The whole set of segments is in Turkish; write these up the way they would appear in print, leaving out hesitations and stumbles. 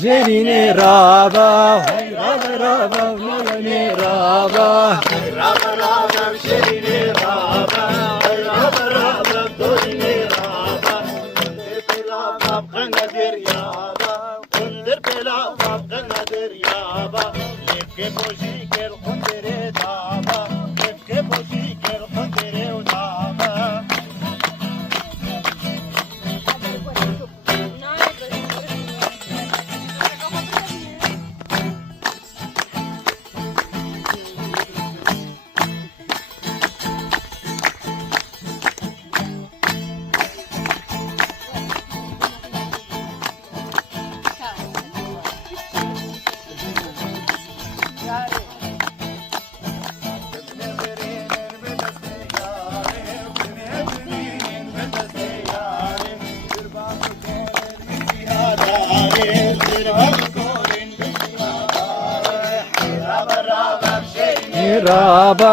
Jerini raba, raba raba, jerini raba, raba raba, jerini raba, raba raba, jerini raba. Kundir bela bab kanadir yaba, kundir bela bab kanadir yaba. Nefke boji ker kundire daba, nefke boji ker kundire daba. Raba,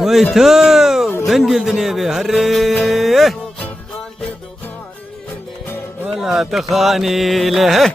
ويتو دنجل دنيبي هري ولا تخاني له